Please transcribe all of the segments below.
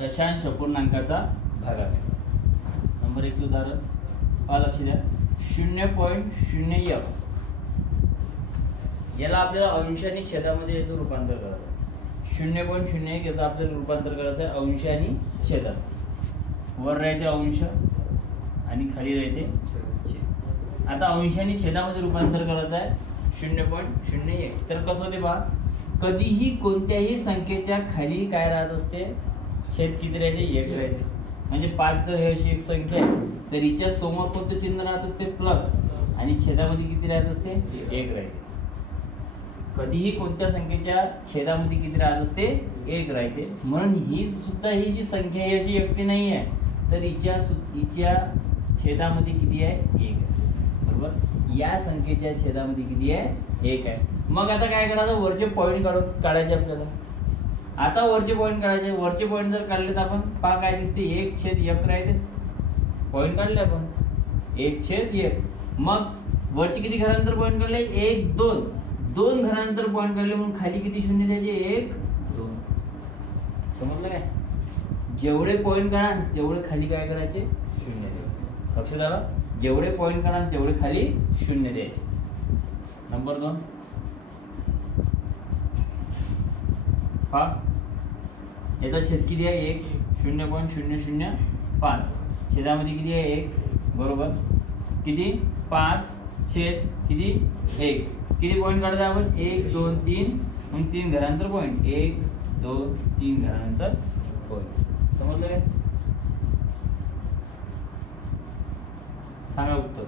दशांश अपूर्णांकाचा भागाकार. नंबर 1 उदाहरण पहा, लक्ष द्या. 0.0 याला आपल्याला अंश आणि छेदामध्ये याचं रूपांतर करायचं आहे. 0.01 याचं आपल्याला रूपांतर करायचं आहे अंश आणि छेदात. वर राहते अंश आणि खाली राहते छेद. आता अंश आणि छेदामध्ये रूपांतर करायचं आहे 0.01. तर कसं होते पहा, कधीही कोणत्याही संख्येच्या खाली काय राहत असते, छेद किती राहते, 1 राहते. म्हणजे 5 जर ही अशी एक संख्या आहे तर हिच्या समोर कोणतं चिन्ह राहत असते, प्लस, आणि छेदामध्ये किती राहत असते, 1 राहते. कधीही कोणत्या संख्येच्या छेदामध्ये किती राहत असते, 1 राहते. म्हणून ही सुद्धा ही जी संख्या आहे अशी एकटी नाही आहे, तर हिच्या छेदामध्ये किती आहे, 1 आहे. बरोबर. या संख्येच्या छेदामध्ये किती आहे, 1 आहे. मग आता काय करायचं, वरचे पॉईंट काढायचे आपल्याला. आता वरचे पॉईंट काढायचे. वरचे पॉईंट जर काढले तर आपण पहा काय दिसते, 1/1 राहते. पॉईंट काढले आपण 1/1. मग वरचे किती घरानंतर पॉईंट काढले, 1 2. 2 घरानंतर पॉईंट काढले म्हणून खाली किती शून्य द्यायचे, 1 2. समजलं काय. जेवढे पॉईंट काढा तेवढे खाली काय करायचे, शून्य द्यायचे. लक्षात आलं. जेवढे पॉईंट काढा तेवढे खाली शून्य द्यायचे. नंबर 2 पहा, याचा छेद किती आहे, 1. 0.005 छेदामध्ये किती आहे, 1. बरोबर. किती, 5 छेद किती, 1. किती पॉईंट काढता आपण, 1 2 3. मग 3 घरानंतर पॉईंट, 1 2 3 घरानंतर पॉईंट. समजलं काय. सांगा उत्तर.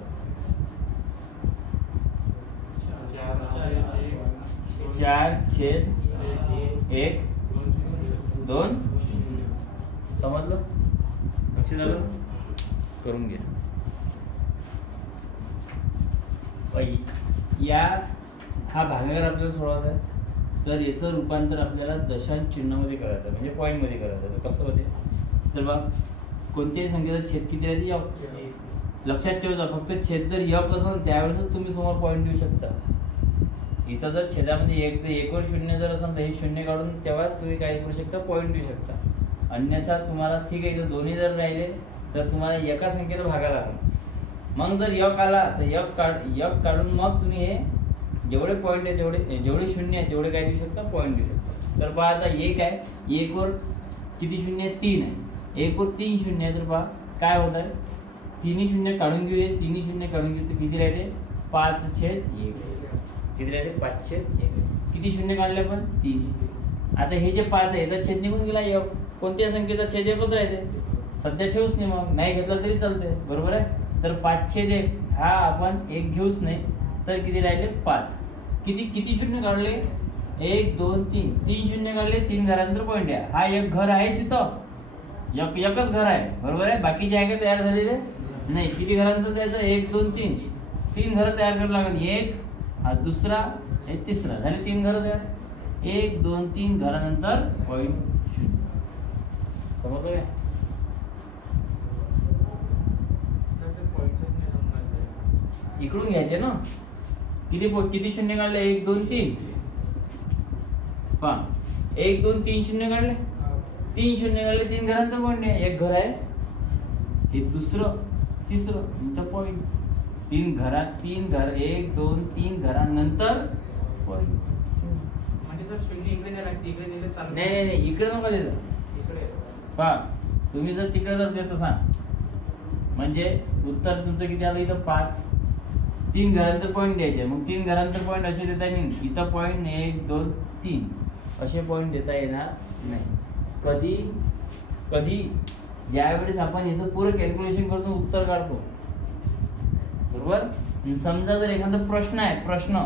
4/1 2. समजलं, लक्ष द्या, करून घ्या. या हा भागाकार आपल्याला सोडवायचा आहे, तर याचं रूपांतर आपल्याला दशांश चिन्हामध्ये करायचं आहे, म्हणजे पॉईंट मध्ये करायचं आहे. कसं होते, तर बघा, कोणत्याही संख्येचा छेद किती राहते, 1. लक्षात ठेवायचा, फक्त छेद जर 1 असेल त्यावेळेस तुम्ही समोर पॉईंट देऊ शकता. इथं जर छेदामध्ये 1 वर 0 जर असेल तर हे 0 काढून तेव्हाच तुम्ही काय करू शकता, पॉईंट देऊ शकता. अन्यथा तुम्हाला ठीक आहे, दोन्ही जर राहिले तर तुम्हाला एका संख्येला भागायला लागेल. मग जर 1 आला तर 1 काढून मग तुम्ही हे जेवढे पॉईंट आहे जेवढे शून्य आहे तेवढे काय देऊ शकता, पॉईंट देऊ शकता. तर पहा, आता 1 आहे, 1 वर किती शून्य आहे, 3 आहे. 1 वर 3 शून्य आहे, तर पहा काय होत आहे, 3 शून्य काढून घेऊया. 3 शून्य काढून घेऊ तर किती राहते, 5/1. किती राहते, 5/1. किती शून्य काढले आपण, 3. आता हे जे 5 आहे याचा छेद निघून गेला, 1. कोणत्या संख्येचा छेद 1च राहते, सध्या ठेवूच नाही, मग नाही घेतला तरी चालते. बरोबर आहे. तर 5/1 हा आपण 1 घेऊच नाही, तर किती राहिले, 5. किती शून्य काढले, 1 2 3. 3 शून्य काढले, 3 घरानंतर पॉईंट आहे. हा एक घर आहे तिथं, एकच घर आहे. बरोबर आहे. बाकीचे आहे का तयार झालेले नाही. किती घरानंतर द्यायचं, 1 2 3. 3 घरं तयार करावं लागेल. 1 हा दुसरा, हे तिसरा, झाले 3 घरं तयार. 1 2 3 घरानंतर पॉईंट 0. समजलं काय. इकडून घ्यायचे ना. किती शून्य काढले, 1 2 3. पहा, 1 2 3 शून्य काढले, 3 शून्य काढले, 3 घरानंतर पॉईंट आहे. एक घर आहे, हे दुसरं, तिसरं, इथं पॉईंट. 3 घरात 3 घर, 1 2 3 घरानंतर पॉईंट. म्हणजे सर शून्य इकडे नाही लागते, इकडे दिले चालू. नाही, इकडे नका देता. इकडे पहा, तुम्ही जर तिकडे जर देत असाल म्हणजे उत्तर तुमचं किती आलं, इथं 5. 3 घरानंतर पॉईंट द्यायचे. मग 3 घरानंतर पॉईंट असे देता येईल. इथं पॉईंट 1 2 3 असे पॉईंट देता येणार नाही. कधी ज्यावेळेस आपण याचं पुरं कॅल्क्युलेशन करतो, उत्तर काढतो. बरोबर. समजा जर एखादा प्रश्न आहे, प्रश्न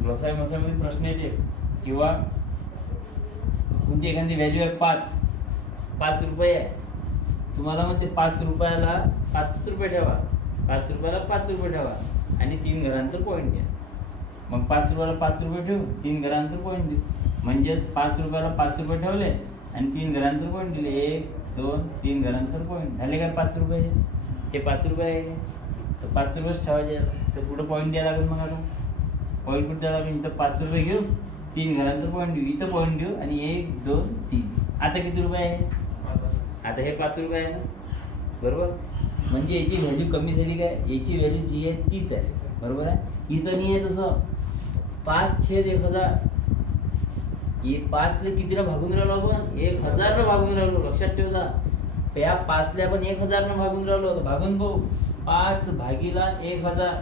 मसामध्ये प्रश्न येते, किंवा कोणती एखादी व्हॅल्यू आहे 5 रुपये आहे. तुम्हाला मग ते 5 रुपयाला 5 रुपये ठेवा, 5 रुपयाला 5 रुपये ठेवा आणि 3 घरानंतर पॉईंट द्या. मग 5 रुपयाला 5 रुपये ठेवू, 3 घरानंतर पॉईंट देऊ. म्हणजेच 5 रुपयाला 5 रुपये ठेवले आणि 3 घरानंतर पॉईंट दिले. 1 2 3 घरानंतर पॉईंट झाले काय, 5 रुपये. हे 5 रुपये आहे, तर 5 रुपयेच ठेवायचे. तर पुढे पॉईंट द्यायला लागेल. मग आता पॉईंट कुठे द्यायला लागेल, इथं 5 रुपये घेऊ, 3 घरानंतर पॉईंट देऊ, इथं पॉईंट देऊ आणि 1 2 3 आता किती रुपये आहे? आता हे 5 रुपये आहे ना, बरोबर. म्हणजे याची व्हॅल्यू कमी झाली काय? याची व्हॅल्यू जी आहे तीच आहे, बरोबर आहे. इथं नाही आहे तसं. 5/1000 हे 5 ले कितीला भागून राहिलो आपण? 1000 भागून राहिलो. लक्षात ठेवता, या 5 ले आपण 1000 भागून राहिलो. तर भागून पाहू, 5 भागीला 1000.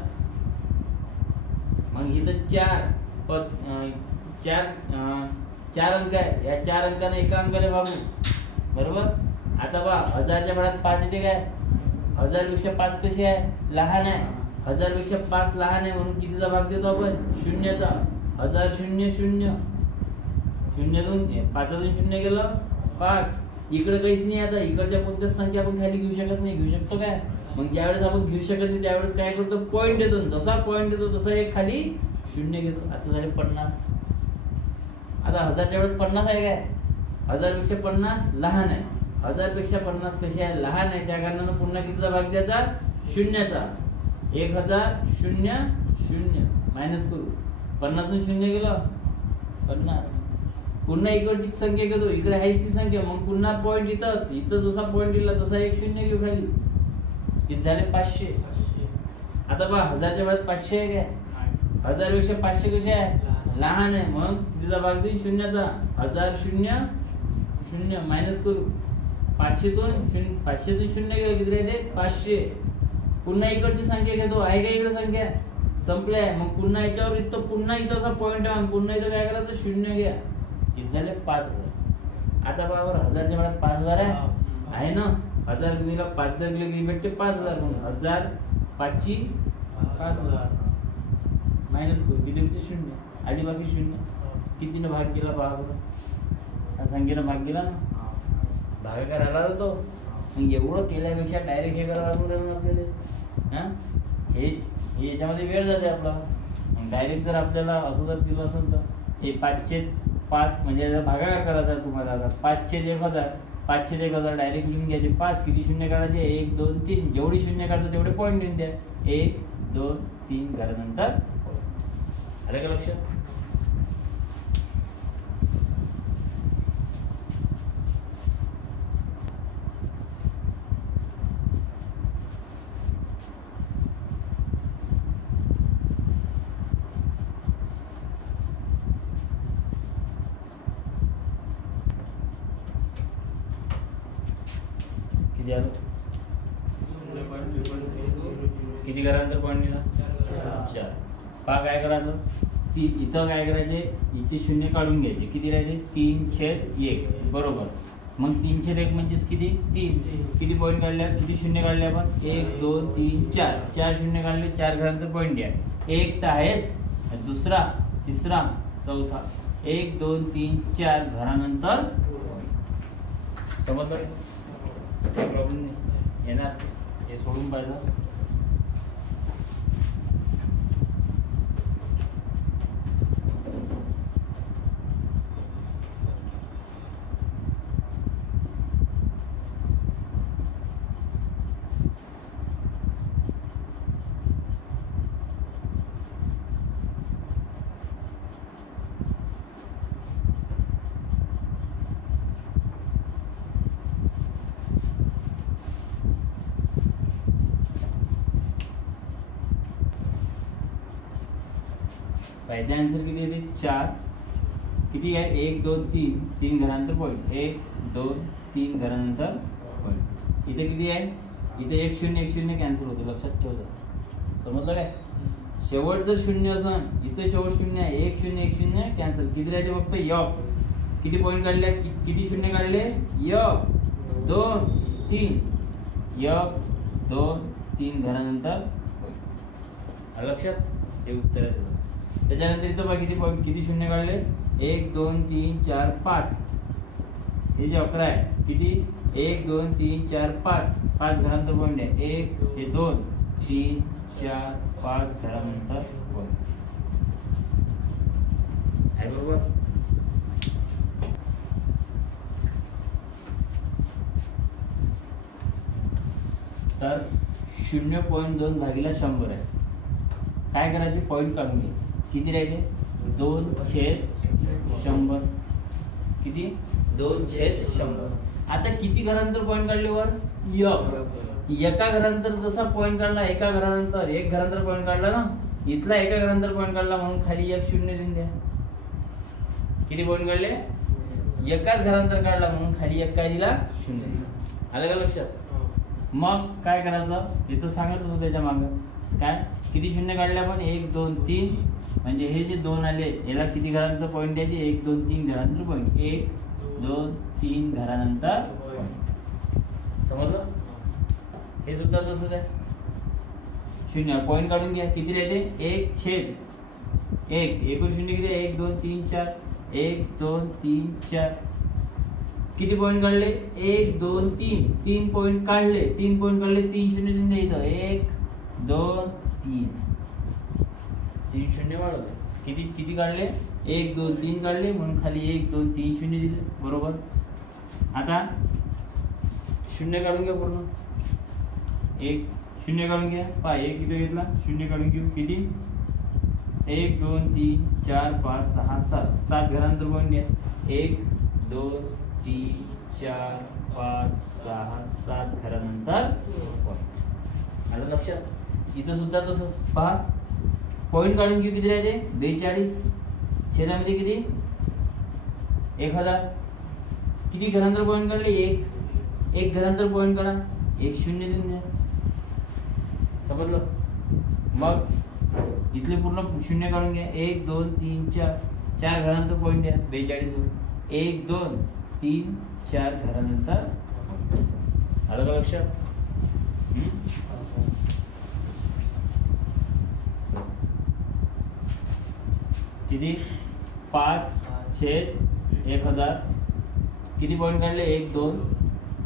मग इथं 4 अंक आहे. या 4 अंकाने एका अंकाने भागू, बरोबर. आता पहा, 1000च्या भागात 5 येते काय? 1000 पेक्षा 5 कशी आहे? लहान आहे. 1000 पेक्षा 5 लहान आहे, म्हणून कितीचा भाग देतो आपण? 0चा. 1000 0 0 0 5 0 गेलं 5. इकडे काहीच नाही. आता इकडच्या कोणत्याच संख्या आपण खाली घेऊ शकत नाही. घेऊ शकतो काय? मग ज्यावेळेस आपण घेऊ शकत नाही त्यावेळेस काय करतो? पॉईंट देतो. जसा पॉईंट देतो तसा एक खाली 0 घेतो. आता झाले 50. आता 1000च्या वेळेस 50 आहे काय? 1000 पेक्षा 50 लहान आहे. 1000 पेक्षा 50 कशी आहे? लहान आहे. त्या कारणानं पुन्हा कितीचा भाग द्यायचा? 0चा. 1000 0 0 मायनस करू. 50 0 गेलं 50. पुन्हा इकडची संख्या घेतो. इकडे आहेच ती संख्या. मग पुन्हा पॉईंट इथंच. इथं जसा पॉईंट दिला तसा एक 0 घेऊ खाली. किती झाले? 500. आता पहा, 1000च्या वेळेत 500 आहे काय? 1000 पेक्षा 500 कसे आहे? लहान आहे. मग कितीचा भाग देईन? 0चा. 1000 0 0 मायनस करू. 500तून 0 गेलं किती राहते? 500. पुन्हा इकडची संख्या घेतो. आहे का इकडे संख्या? संपल्या. मग पुन्हा याच्यावर इथं पुन्हा इथं असा पॉईंट आहे. पुन्हा इथं काय करायचं? 0 घ्या. किती झाले? 5000. आता पहा बरं, 1000च्या वेळेत 5000 आहे ना. 1000 गुणिले 5 जर गेले किती भेटते? 5000. 1000 5ची 5000 मायनस करू. किती होते? 0. आधी बाकी 0. कितीनं भाग केला पहा बरं. या संख्येनं भाग केला ना, भागाकार आला तो. मग एवढं केल्यापेक्षा डायरेक्ट हे करावं लागून राहिलं आपल्याला. हां, हे याच्यामध्ये वेळ जाते आपला. मग डायरेक्ट जर आपल्याला असं जर दिलं असेल तर हे 5/5 म्हणजे भागाकार करायचा तुम्हाला. आता 5/1000 5/1000 डायरेक्ट लिहून घ्यायचे. 5 किती शून्य काढायचे? 1 2 3. जेवढी शून्य काढतो तेवढे पॉईंट लिहून द्या. 1 2 3 झाल्यानंतर आलं का लक्षात? किती आलं? किती करायचं पॉईंट दिला? 4. पहा काय करायचं? इथं काय करायचे? इथे 0 काढून घ्यायचे. किती राहायचे? 3/1. बरोबर. मग 3/1 म्हणजेच किती? 3. किती पॉईंट काढल्या? किती शून्य काढले आपण? 1 2 3 4. 4 शून्य काढले. 4 घरानंतर पॉईंट द्या. 1 तर आहेच, दुसरा, तिसरा, चौथा. 1 2 3 4 घरानंतर समजलं? काही प्रॉब्लेम नाही येणार. हे सोडून पाहिजे. पाहिजे आन्सर किती येते? 4. किती आहे? 1 2 3. 3 घरानंतर पॉईंट. 1 2 3 घरानंतर पॉईंट. इथे किती आहे? इथे 1 0 1 0 कॅन्सल होतो. लक्षात ठेवतो. समजलं काय? शेवट जर 0 असेल, इथे शेवट 0 आहे. 1 0 1 0 कॅन्सल. किती राहते? फक्त य. किती पॉईंट काढले? किती शून्य काढले? 1 2 3. 1 2 3 घरानंतर लक्षात. हे उत्तर आहे. त्याच्यानंतर इथं बघा किती पॉईंट, किती शून्य काढले? 1 2 3 4 5. हे जे 11 आहे, किती? 1 2 3 4 5. 5 घरानंतर पॉईंट आहे. 1 हे 2 3 4 5 घरानंतर पॉईंट आहे. बरोबर. तर 0.2 भागीला 100 आहे. काय करायचे? पॉईंट काढून घ्यायचे. किती राहिले? 2/100. किती 2/100. आता किती घरानंतर पॉईंट काढले वर एका घरानंतर जसा पॉईंट काढला एका घरानंतर एक घरानंतर पॉईंट काढला ना इथला एका घरानंतर पॉईंट काढला म्हणून खाली एक शून्य देऊन द्या. किती पॉईंट काढले एकाच घरानंतर काढला म्हणून खाली एक काय दिला शून्य दिला. आलं का लक्षात. मग काय करायचं इथं सांगतच होतं त्याच्या मागं काय किती शून्य काढले आपण 1 2 3 म्हणजे हे जे 2 आले याला किती घरानंतर पॉईंट द्यायचे 1 2 3 घरानंतर पॉईंट 1 2 3 घरानंतर समजलं. हे सुद्धा तसंच आहे. शून्य पॉईंट काढून घ्या किती राहते 1/1 एकूण शून्य किती 1 2 3 4 1 2 3 4 किती पॉईंट काढले 1 2 3 3 पॉईंट काढले 3 पॉईंट काढले 3 शून्य देऊन द्या इथं 1 2 3 3 शून्य वाढवले. किती किती काढले 1 2 3 काढले म्हणून खाली 1 2 3 शून्य दिले बरोबर. आता शून्य काढून घ्या पूर्ण 1 शून्य काढून घ्या पहा 1 किती घेतला शून्य काढून घेऊ किती 1 2 3 4 5 6 7 7 घरानंतर पॉईंट द्या 1 2 3 4 5 6 7 घरानंतर पॉईंट. आलं लक्षात. इथं सुद्धा तसंच पहा पॉईंट काढून घेऊ किती राहते 42 छेदामध्ये किती 1000 किती घरानंतर पॉईंट काढले एक घरानंतर पॉईंट काढा 1 शून्य देऊन द्या. समजलं. मग इथले पूर्ण शून्य काढून घ्या 1 2 3 4 4 घरानंतर पॉईंट द्या 42 वर 1 2 3 4 घरानंतर. आलं का लक्षात. किती 5/1000 किती पॉईंट काढले 1 2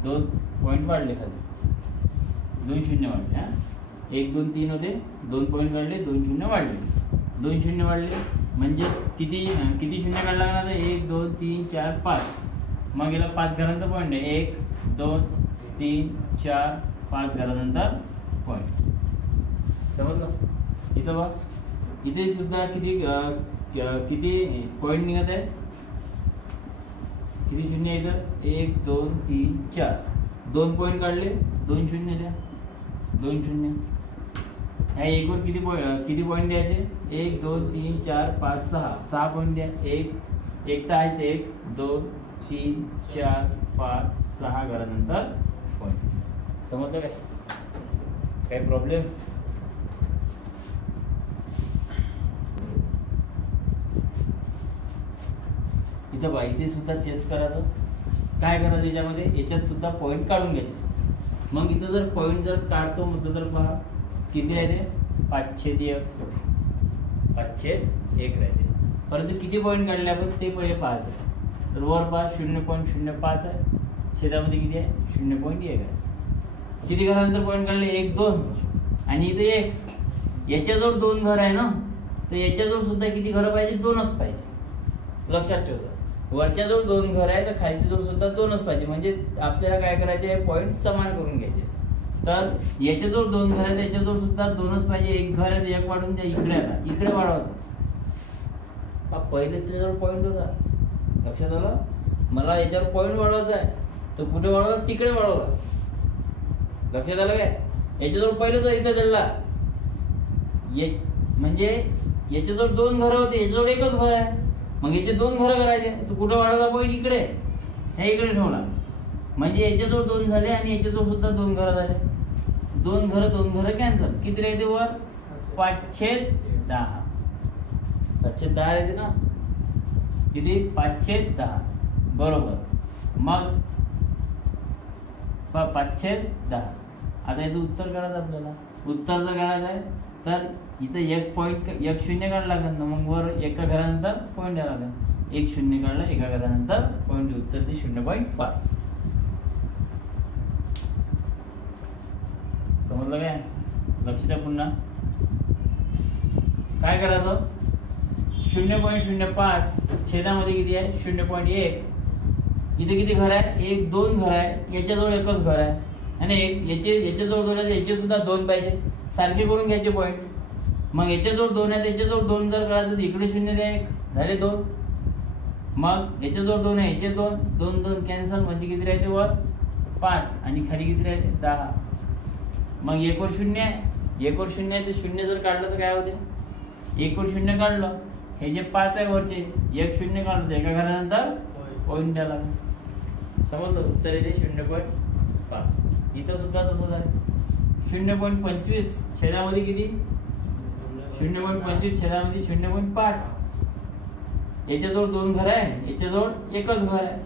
2 पॉईंट वाढले खाली 2 शून्य वाढले. हा 1 2 3 होते 2 पॉईंट काढले 2 शून्य वाढले 2 शून्य वाढले म्हणजे किती किती शून्य काढला लागणार 1 2 3 4 5 मग याला 5 घरानंतर पॉईंट आहे 1 2 3 4 5 घरानंतर पॉईंट. समजलं. इथं बघ इथे सुद्धा किती किती पॉईंट निघत आहे किती शून्य इथं 1 2 3 4 2 पॉईंट काढले 2 शून्य द्या 2 शून्य. ह्या एकूण किती पॉईंट द्यायचे 1 2 3 4 5 6 पॉईंट द्या 1 तर आहेच 1 2 3 4 5 6 घरानंतर पॉईंट. समजलं काय प्रॉब्लेम. इथं बघा इथे सुद्धा तेच करायचं. काय करायचं याच्यामध्ये याच्यात सुद्धा पॉईंट काढून घ्यायचे. मग इथं जर पॉईंट जर काढतो म्हटलं तर पहा किती राहते 5/1 5/1 राहते. परंतु किती पॉईंट काढले आपण ते पहिले पाहायचं. तर वर पहा 0.05 आहे छेदामध्ये किती आहे 0.1 आहे. किती घरानंतर पॉईंट काढले 1 2 आणि इथे 1 याच्याजवळ 2 घर आहे ना तर याच्याजवळ सुद्धा किती घरं पाहिजे 2च पाहिजे. लक्षात ठेवा वरच्या जवळ 2 घर आहे तर खालच्या जवळ सुद्धा 2च पाहिजे. म्हणजे आपल्याला काय करायचे पॉईंट समान करून घ्यायचे. तर याच्याजवळ 2 घर आहे त्याच्याजवळ सुद्धा 2च पाहिजे. एक घर आहे 1 वाढून त्या इकडे आला इकडे वाढवायचं. पहिलेच त्याच्याजवळ पॉईंट होता लक्षात आलं. मला याच्यावर पॉईंट वाढवायचा आहे तर कुठे वाढवला तिकडे वाढवला. लक्षात आलं काय. याच्याजवळ पहिलेच इथं दिला म्हणजे याच्याजवळ 2 घरं होते याच्याजवळ एकच घर आहे. मग याचे 2 घरं करायचे तर कुठं वाढवला पॉईंट इकडे हे इकडे ठेवला. म्हणजे याच्याजवळ 2 झाले आणि याच्याजवळ सुद्धा 2 घरं झाले. 2 घरं कॅन्सल. किती राहते वर 5/10 5/10 राहते ना किती 5/10 बरोबर. मग 5/10 आता याचं उत्तर काढायचं आपल्याला. उत्तर जर काढायचं आहे तर इथं 1 पॉईंट 1 शून्य काढायला लागेल ना मग वर एका घरानंतर पॉईंट द्यावं लागेल. 1 शून्य काढलं एका घरानंतर पॉईंट उत्तर ते 0.5. समजलं काय. लक्ष द्या पुन्हा काय करायचं 0.05 छेदामध्ये किती आहे 0.1. इथे किती घर आहे 1 2 घर आहे याच्याजवळ एकच घर आहे आणि याच्याजवळ 2 आहे याचे सुद्धा 2 पाहिजे. सारखे करून घ्यायचे पॉईंट. मग याच्याजवळ 2 आहे याच्याजवळ 2 जर करायचं तर इकडे 0 द्या 1 झाले 2 मग याच्याजवळ 2 आहे, याचे 2 2 2 कॅन्सल म्हणजे किती राहते वर 5 आणि खाली किती राहते 10. मग 1 वर 0 आहे, 1 वर 0 आहे, तर 0 जर काढलं तर काय होते, 1 वर 0 काढलं, हे जे 5 आहे वरचे 1 0 काढलं तर एका घरानंतर पॉईंट द्यायला लागेल. समजलं, उत्तर येते 0.5. इथं सुद्धा तसंच आहे. 0.25 छेदामध्ये किती, 0.25 छेदामध्ये 0.5. याच्याजवळ 2 घर आहे, याच्याजवळ एकच घर आहे,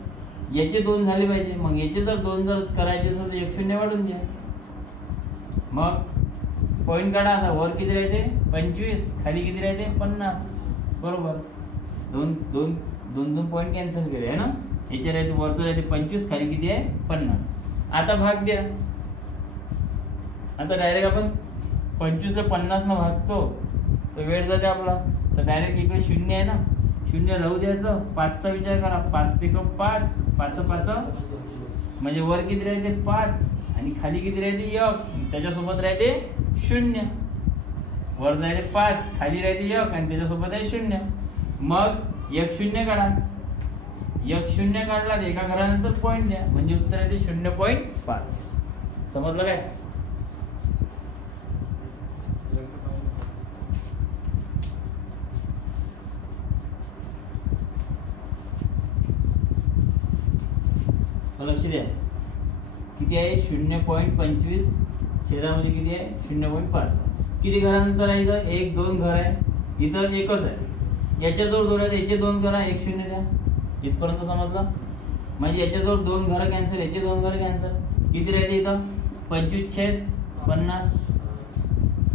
याचे 2 झाले पाहिजे. मग याचे जर 2 जर करायचे असेल तर 1 0 वाढून द्या. मग पॉईंट काढा. आता वर किती राहते 25, खाली किती राहते 50. बरोबर, 2 पॉईंट कॅन्सल केले आहे ना. याच्या राहते वरचं राहते 25, खाली किती आहे 50. आता भाग द्या. आता डायरेक्ट आपण 25 ला 50 न भागतो तर वेळ जाते आपला, तर डायरेक्ट इकडे 0 आहे ना, 0 राहू द्यायचं. 5 चा विचार करा, 5 चे 5, 5 5 म्हणजे वर किती राहते 5 आणि खाली किती राहते 1, त्याच्यासोबत राहते 0. वर राहते 5, खाली राहते 1 आणि त्याच्यासोबत आहे 0. मग 1 0 काढा, 1 0 काढला तर एका घरानंतर पॉईंट द्या म्हणजे उत्तर येते 0.5. समजलं काय? लक्ष द्या, किती आहे 0.25 छेदामध्ये किती आहे 0.5. किती घरानंतर आहे इथं 1 2 घर आहे, इथं एकच आहे. याच्याजवळ 2 आहे, याचे 2 करा, 1 0 द्या. इथपर्यंत समजलं. म्हणजे याच्याजवळ 2 घरं कॅन्सल, याचे 2 घरं कॅन्सल. किती राहते इथं 25/50.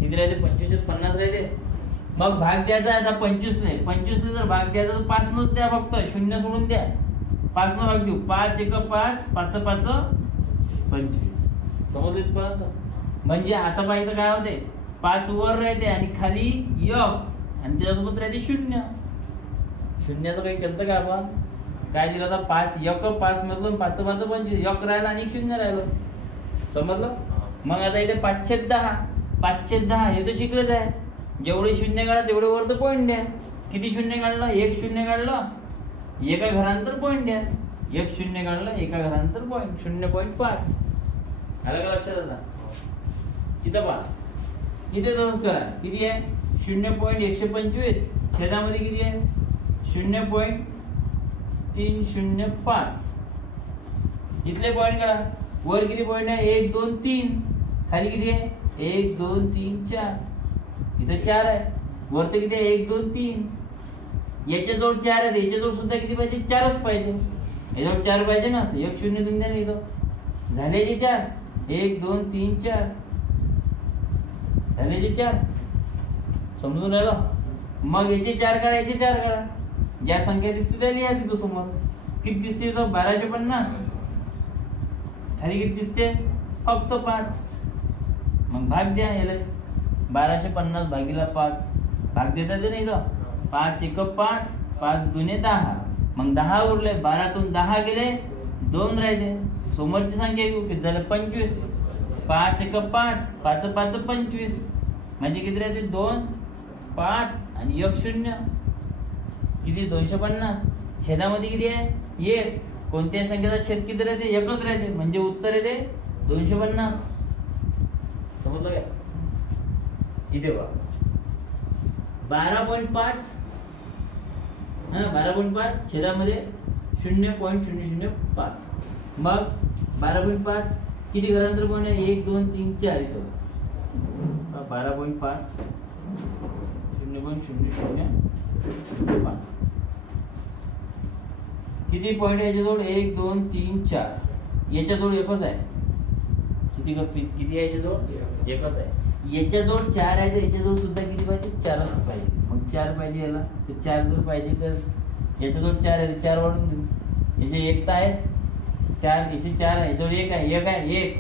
किती राहते 25/50 राहते. मग भाग द्यायचा आहे आता 25 ने. 25 ने जर भाग द्यायचा तर 5 नच द्या, फक्त 0 सोडून द्या. 5 न भाग देऊ, 5 1 5, 5 5 25. समजलं इथपर्यंत. म्हणजे आता पाहिजे काय होते 5 वर राहते आणि खाली 1 आणि त्याच्यासोबत राहते 0. शून्याचं काही केलं का आपण, काय दिलं आता 5 1 5 मधून 5 5 25, 1 राहिला आणि 1 0 राहिलं. समजलं. मग आता इथे 5/10, 5/10 हे तर शिकलेच आहे. जेवढे 0 काढा तेवढे वर तर पॉईंट द्या. किती 0 काढलं 1 0 काढलं, एका घरानंतर पॉईंट द्या. 1 0 काढलं, एका घरानंतर पॉईंट 0.5. आलं का लक्षात? आता इथं पहा, इथे तसंच करा. किती आहे 0.125 छेदामध्ये किती आहे 0.305. इथले पॉईंट काढा. वर किती पॉईंट आहे 1 2 3, खाली किती आहे 1 2 3 4. इथं 4 आहे, वरती किती आहे 1 2 3. याच्याजवळ 4 आहे, याच्याजवळ सुद्धा किती पाहिजे 4च पाहिजे. याच्यावर 4 पाहिजे ना, तर 1 0 देऊन द्या ना. इथं झाले 4, 1 2 3 4 झाले 4. समजून राहिलं. मग याचे 4 काढा, याचे 4 काढा. ज्या संख्या दिसते त्या लिहा तिथं समोर. किती दिसते इथं 1250. खाली किती दिसते फक्त 5. मग भाग द्या याला. 1250 भागीला 5 भाग देता येते नाही इथं. 5 1 5, 5 2 10. मग 10 उरले, 12तून 10 गेले, 2 राहिले. समोरची संख्या घेऊ, किती झालं 25. 5 1 5, 5 5 25 म्हणजे किती राहते 2 5 आणि 1 0. किती 250. छेदामध्ये किती आहे 1. कोणत्याही संख्येचा छेद किती राहते 1च राहते म्हणजे उत्तर येते 250. समजलं काय? इथे बघा 12.5 12.5 छेदामध्ये 0.005. मग 12.5 किती घरानंतर कोण आहे 1 2 3 4. इथं 12.5 0.005. किती पॉईंट आहे याच्याजवळ 1 2 3 4. याच्याजवळ एकच आहे. किती किती आहे याच्याजवळ एकच आहे. याच्याजवळ 4 आहे तर याच्याजवळ सुद्धा किती पाहिजे 4च पाहिजे. मग 4 पाहिजे याला, तर 4 जर पाहिजे तर याच्याजवळ 4 आहे 4 वाढून देऊ. याचे 1 तर आहेच, 4 याचे 4 आहे, याच्याजवळ 1 आहे, 1 आहे 1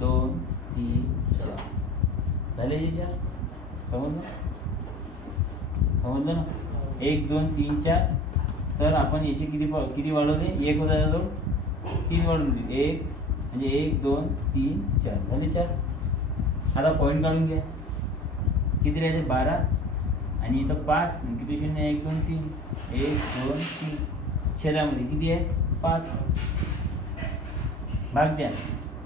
2 3 4 झाले याचे 4. समजलं समजलं ना. 1 2 3 4. तर आपण याचे किती वाढवले 1 होता याच्याजवळ 3 वाढून देऊ. 1 म्हणजे 1 2 3 4 झाले 4. आता पॉईंट काढून घ्या. किती राहते 12 आणि इथं 5. किती 0 1 2 3 1 2 3 छेदामध्ये किती आहे 5. भाग द्या.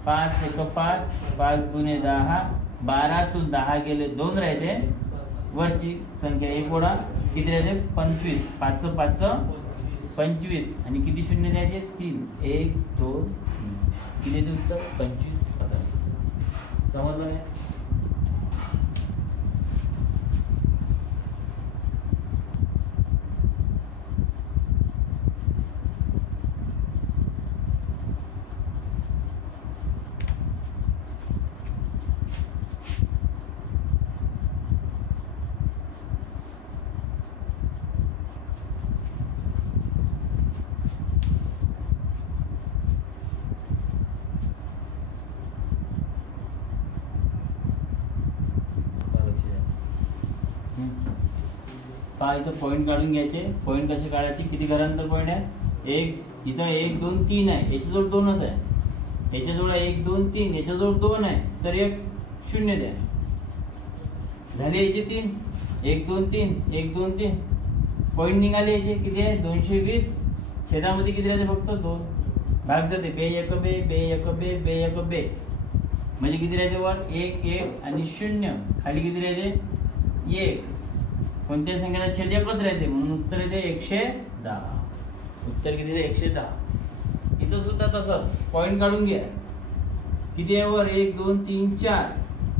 5 एक 5, 5 दुने 10, 12तून 10 गेले 2 राहते. वरची संख्या 1 वडा किती राहते 25. 5 5 25 आणि किती शून्य द्यायचे 3. 1 2 3 किती येते उत्तर 25. समजलं काय? पहा इथं पॉईंट काढून घ्यायचे. पॉईंट कसे काढायचे? किती घरांतर पॉईंट आहे? एक इथं 1 2 3 आहे. याच्याजवळ 2च आहे. याच्याजवळ 1 2 3, याच्याजवळ 2 आहे तर 1 0 द्या. झाले याचे 3. 1 2 3 1 2 3 पॉईंट निघाले याचे किती आहे 220. छेदामध्ये किती राहते फक्त 2. भाग जाते बे एक बे बे एक बे बे एक बे म्हणजे किती राहते वर 1 1 आणि 0. खाली किती राहते 1. कोणत्या संख्येचा छेद एकच राहते म्हणून उत्तर येते 110. उत्तर किती आहे 110. इथं सुद्धा तसंच पॉईंट काढून घ्या. किती आहे वर 1 2 3 4.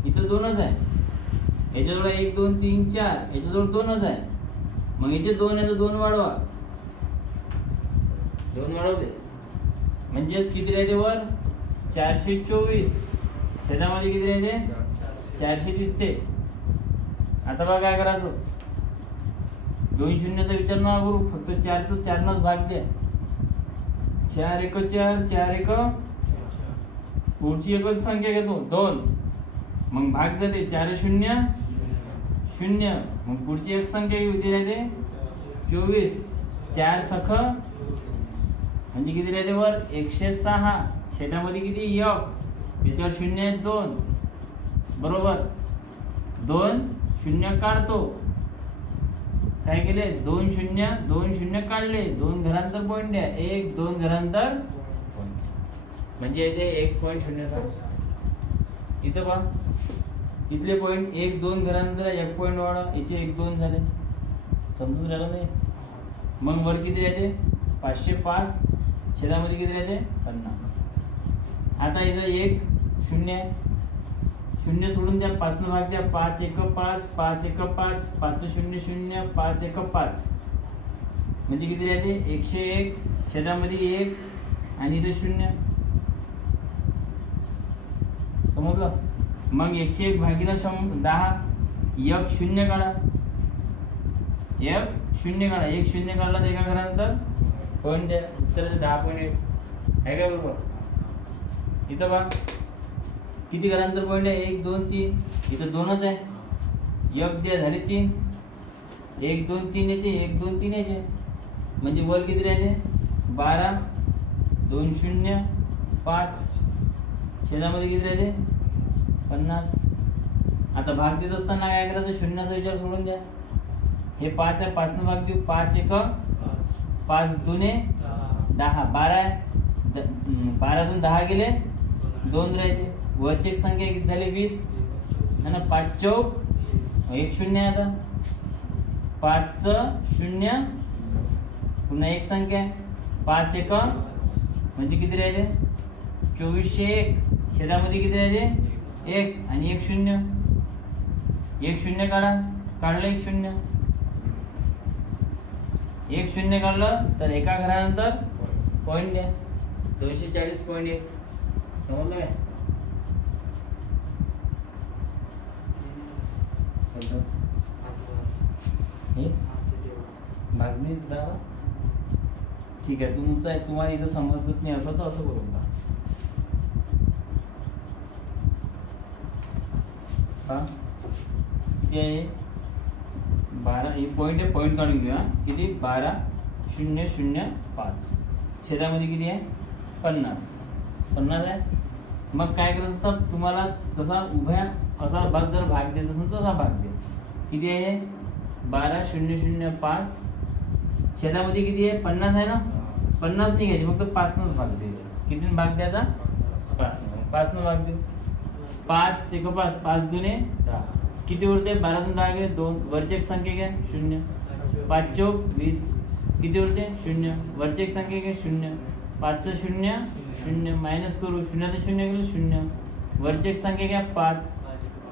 इथं 2च आहे. याच्याजवळ 1 2 3 4, याच्याजवळ 2च आहे. मग इथे 2 आहे तर 2 वाढवा. 2 वाढवते म्हणजेच किती राहते वर 424. छेदामध्ये किती राहते 400 दिसते. आता बघा काय करायचं. 2 शून्याचा विचार नका करू. फक्त 4चं 4नच भाग द्या. 4 1 4 4 1 पुढची एकच संख्या घेतो 2. मग भाग जाते 4 0 0. मग पुढची एक संख्या किती राहते 24. 4 सख म्हणजे किती राहते वर 106. छेदामध्ये किती 1. याच्यावर 0 आहे 2. बरोबर 2 0 काढतो. काय केले 2 0 काढले. 2 घरांतर पॉईंट द्या. 1 2 घरांतर म्हणजे इथे 1.0. इथं पहा इथले पॉईंट 1 2 घरांतर 1 पॉईंट वाढा. याचे 1 2 झाले. समजून राहिलं नाही. मग वर किती राहते 505. छेदामध्ये किती राहते 50. आता इथं 1 0 आहे. 0 सोडून द्या. 5 न भाग द्या. 5 1 5 5 1 5 5 0 0 5 1 5 म्हणजे किती राहते 101. छेदामध्ये 1 आणि इथे 0. समजलं. मग 101 भागीला 10. 1 0 काढा. 1 0 काढा. 1 0 काढला तर एका घरानंतर पॉईंट द्या. उत्तर 10.1 आहे का बरोबर. इथं बघा किती घरांतर पॉईंट आहे 1 2 3. इथं 2च आहे. 1 द्या झाले 3. 1 2 3 याचे 1 2 3 याचे म्हणजे वर किती राहते 12 2 0 5. छेदामध्ये किती राहते 50. आता भाग देत असताना काय करायचं शून्याचा विचार सोडून द्या. हे 5 आहे. 5 न भाग देऊ. 5 1 5 दुने 10. 12 आहे. 12तून 10 गेले 2 राहते. वरची एक संख्या किती झाली 20 आणि 5 चौक 1 0 आहे. आता 5 0 पुन्हा एक संख्या आहे 5 1 म्हणजे किती राहिले 2401. छेदामध्ये किती राहिले 1 आणि 1 0. 1 0 काढा. काढलं 1 0. 1 0 काढलं तर एका घरानंतर पॉईंट द्या. 240.1. समजलं काय. भागणी दादा ठीक आहे. तुम्हाला इथं समजत नाही असं तर असं करून पहा. किती आहे 12. हे पॉईंट आहे. पॉईंट काढून घेऊया. किती 12 0 0 5. छेदामध्ये किती आहे 50 आहे. मग काय करत असतात तुम्हाला तसा उभ्या असा भाग जर भाग देत असेल तर तसा भाग द्या. किती आहे 12 0 0 5. छेदामध्ये किती आहे 50 आहे ना. 50 नाही घ्यायचे, फक्त 5 नच भाग द्यायचा. किती भाग द्यायचा? 5 न. 5 न भाग देऊ. 5 एक 5, 5 दुने 10. किती उरते? 12 दुने 10 गेले 2. वरची एक संख्या घ्या 0. 5 चौक 20. किती उरते? 0. वरची एक संख्या घ्या 0. 5 चं 0 0 मायनस करू. 0 ते 0 गेलं 0. वरची एक संख्या घ्या 5.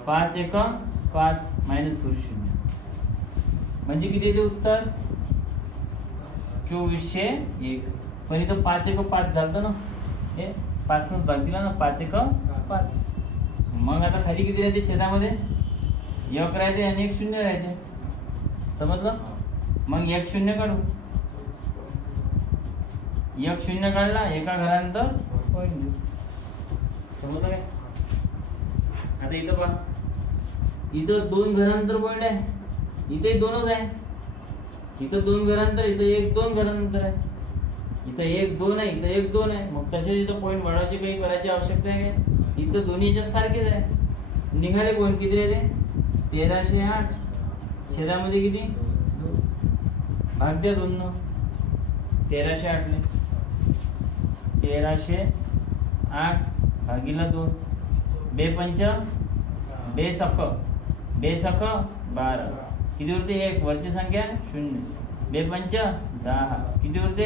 5 एक 5 मायनस करू 0. म्हणजे किती येते उत्तर? 2401. पण इथं 5 एक 5 झालं ना, हे 5 नच भाग दिला ना, 5 एक 5. मग आता खाली किती राहते छेदामध्ये? 1 राहते आणि 1 0 राहते. समजलं? मग 1 0 काढू. 1 0 काढला, एका घरानंतर पॉईंट देऊ. समजलं काय? आता इथं पहा, इथं 2 घरानंतर पॉईंट आहे, इथे 2च आहे. इथं 2 घरानंतर, इथं 1 2 घरानंतर आहे. इथं 1 2 आहे, इथं 1 2 आहे. मग तसे इथं पॉईंट वाढवायची काही करायची आवश्यकता आहे काय? इथं दोन्ही याच्यात सारखेच आहे. निघाले पॉईंट किती राहते? 1308. छेदामध्ये किती? भाग द्या 2 न. 1308 ले 1308 भागीला 2. 2 पंच 2 सख 2 सख 12. किती उरते? 1. वरची संख्या 0. 2 पंच 10. किती उरते?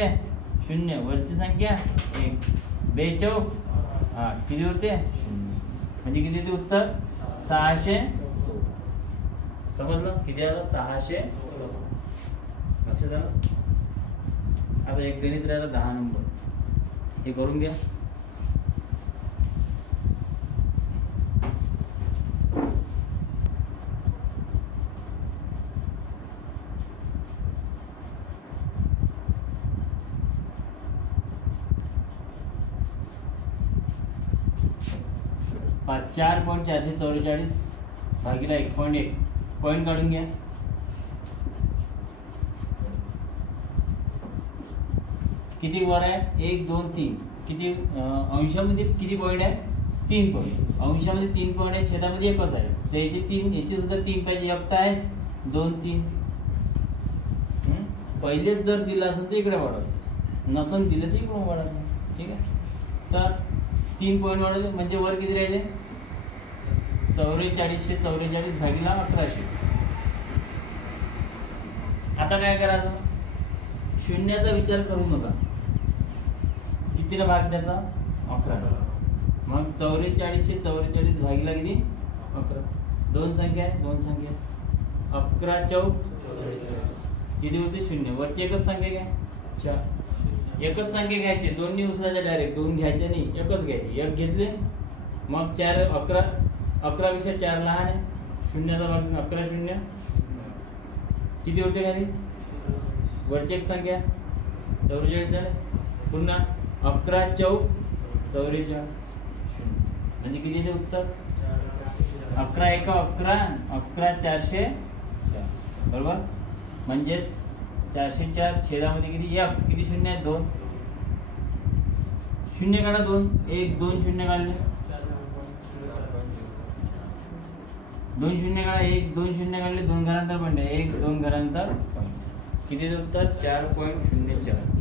0. वरची संख्या 1. 2 चौक 8. किती उरते? 0. म्हणजे किती ते उत्तर? 600. समजलं? किती आलं? 600. लक्षात आलं? आता एक गणित राहिलं 10 नंबर, हे करून घ्या. पहा 4.444 भागीला 1.1. पॉईंट काढून घ्या. किती वर आहे? 1 2 3. किती अंशामध्ये किती पॉईंट आहे? 3 पॉईंट. अंशामध्ये 3 पॉईंट आहे, छेदामध्ये एकच आहे. तर याचे 3, याचे सुद्धा 3 पाहिजे. एक तर आहेच, 2 3. पहिलेच जर दिलं असेल तर इकडे वाढवायचे, नसन दिलं तर इकडून वाढवायचं. ठीक आहे? तर 3 पॉईंट वाढवले म्हणजे वर किती राहिले? 4444 भागीला 1100. आता काय करायचं? शून्याचा विचार करू नका. कितीला भाग द्यायचा? 11. मग 4444 भागीला किती? 11. 2 संख्या आहे, 2 संख्या. 11 चौक किती होते? 0. वरची एकच संख्या घ्या 4. एकच संख्या घ्यायची, 2 नाही उचलायच्या डायरेक्ट. 2 घ्यायचे नाही, एकच घ्यायची. 1 घेतले, मग 4 11. 11 पेक्षा 4 लहान आहे. शून्याचा भाग 11 0. किती होते खाली? वरची एक संख्या 44 झाले. पुन्हा 11 चौक 44 म्हणजे किती ते उत्तर? 11 1 11. 11 404. बरोबर? म्हणजेच 404 छेदामध्ये किती? F किती शून्य आहे? 2. शून्य काढा 2. 1 2 शून्य काढले. 2 शून्य काढा. 1 2 शून्य काढले. 2 घरांतर पण 1 2 घरांतर. किती उत्तर? 4.04.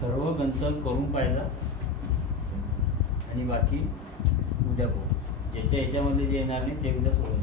सर्व गणित करून पाहिजे आणि बाकी उद्या बघू. ज्याच्या याच्यामध्ये जे येणार नाही ते उद्या सोडवून